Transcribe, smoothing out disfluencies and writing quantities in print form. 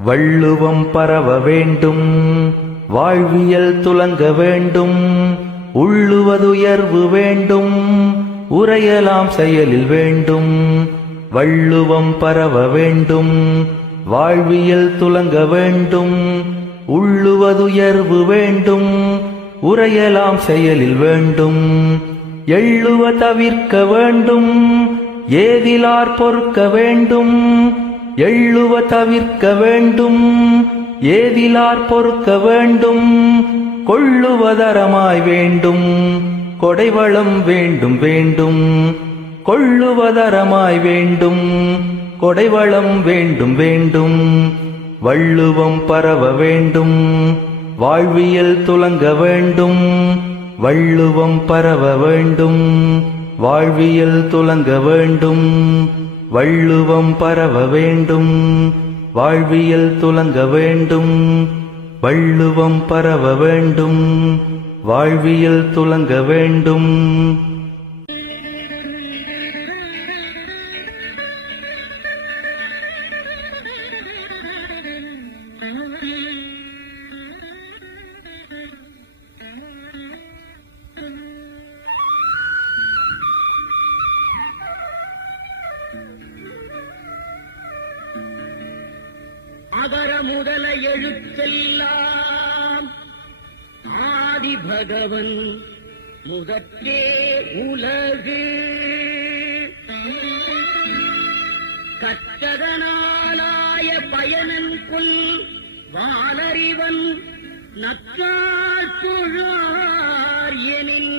வள்ளுவம் பரவ வேண்டும், வாழ்வியல் துலங்க வேண்டும், உள்ளுவதுயர்வு வேண்டும், உரையலாம் செயலில் வேண்டும். வள்ளுவம் பரவ வேண்டும், வாழ்வியல் துலங்க வேண்டும், உள்ளுவதுயர்வு வேண்டும், உரையலாம் செயலில் வேண்டும். எள்ளுவ தவிர்க்க வேண்டும், ஏதிலார் பொறுக்க வேண்டும். எள்ளுவ தவிர்க்க வேண்டும், ஏதிலார் பொறுக்க வேண்டும். கொள்ளுவதரமாய் வேண்டும், கொடைவளம் வேண்டும் வேண்டும். கொள்ளுவதரமாய் வேண்டும், கொடைவளம் வேண்டும் வேண்டும். வள்ளுவம் பரவ வேண்டும், வாழ்வியல் துலங்க வேண்டும். வள்ளுவம் பரவ வேண்டும், வாழ்வியல் துலங்க வேண்டும். வள்ளுவம் பரவ வேண்டும், வாழ்வியல் துலங்க வேண்டும். வள்ளுவம் பரவ வேண்டும், வாழ்வியல் துலங்க வேண்டும். அகர முதல எழுத்தெல்லாம் ஆதி பகவன் முதற்றே உலகு. கற்றதனாலாய பயனன் கொல் வாலறிவன் நற்றாள் புழார் எனின்